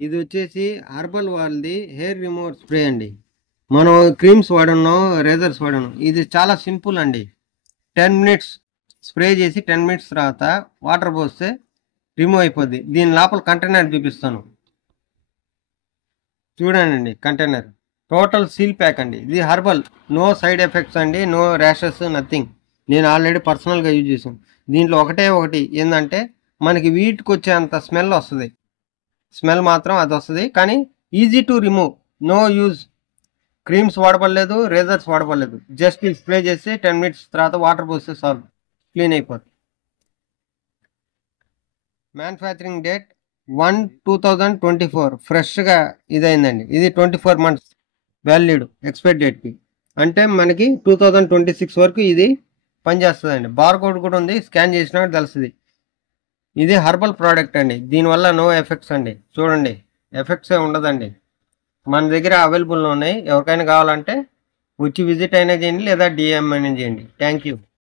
ఇది వచ్చేసి హర్బల్ వాళ్ళది హెయిర్ రిమూవర్ స్ప్రే అండి. మనం క్రీమ్స్ వాడను, రేజర్స్ వాడను. ఇది చాలా సింపుల్ అండి. 10 మినిట్స్ స్ప్రే చేసి 10 మినిట్స్ తర్వాత వాటర్ పోస్తే రిమూవ్ అయిపోద్ది. దీని లోపల కంటైనర్ చూపిస్తాను చూడండి. కంటైనర్ టోటల్ సీల్ ప్యాక్ అండి. ఇది హర్బల్, నో సైడ్ ఎఫెక్ట్స్ అండి, నో ర్యాషెస్, నథింగ్. నేను ఆల్రెడీ పర్సనల్గా యూజ్ చేసాను. దీంట్లో ఒకటి ఏంటంటే మనకి వీటికి వచ్చే అంత స్మెల్ వస్తుంది. స్మెల్ మాత్రం అది వస్తుంది, కానీ easy to remove. No use creams వాడపడలేదు, రేజర్స్ వాడపడలేదు. జస్ట్ స్ప్రే చేసి 10 మినిట్స్ తర్వాత వాటర్ పోస్తే సాల్వ్, క్లీన్ అయిపోతుంది. మ్యానుఫ్యాక్చరింగ్ డేట్ 1/2024 ఫ్రెష్గా ఇదైందండి. ఇది 24 మంత్స్ వ్యాలిడ్ ఎక్స్పైర్ డేట్కి. అంటే మనకి 2026 వరకు ఇది పనిచేస్తుందండి. బార్ కోడ్ కూడా ఉంది, స్కాన్ చేసినా తెలుస్తుంది. ఇది హర్బల్ ప్రోడక్ట్ అండి. దీనివల్ల నో ఎఫెక్ట్స్ అండి. చూడండి, ఎఫెక్ట్స్ ఉండదండి. మన దగ్గర అవైలబుల్ ఉన్నాయి. ఎవరికైనా కావాలంటే వచ్చి విజిట్ అయినా చేయండి, లేదా డిఎం అయినా చేయండి. Thank you.